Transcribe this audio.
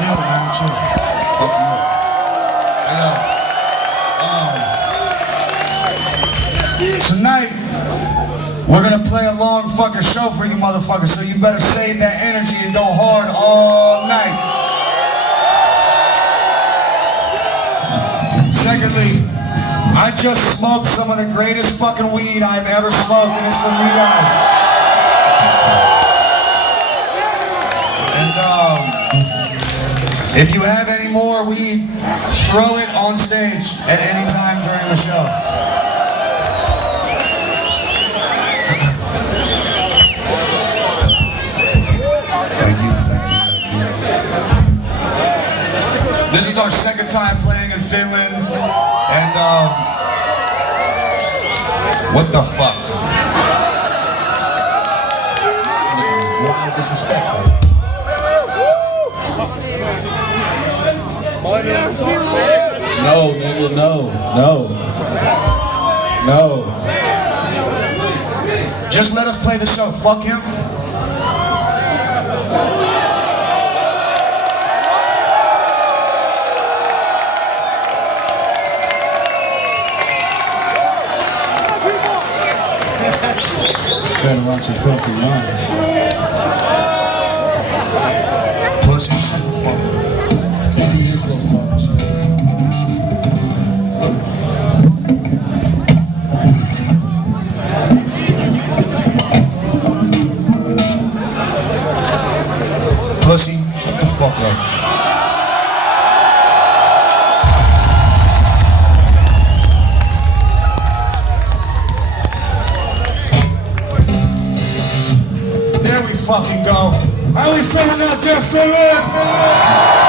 Chill, man, chill. Fuck you up. Tonight, we're gonna play a long fucking show for you motherfuckers, so you better save that energy and go hard all night. Secondly, I just smoked some of the greatest fucking weed I've ever smoked, and it's from you guys. And if you have any more weed, throw it on stage at any time during the show. Thank you. This is our second time playing in Finland, and what the fuck? Wild disrespectful. No, nigga, no. Just let us play the show. Fuck him. Better watch your fucking mind. Pussy, shut the fuck up. Can't be this close talking shit. Pussy, shut the fuck up. There we fucking go. How we feeling out there, Philly?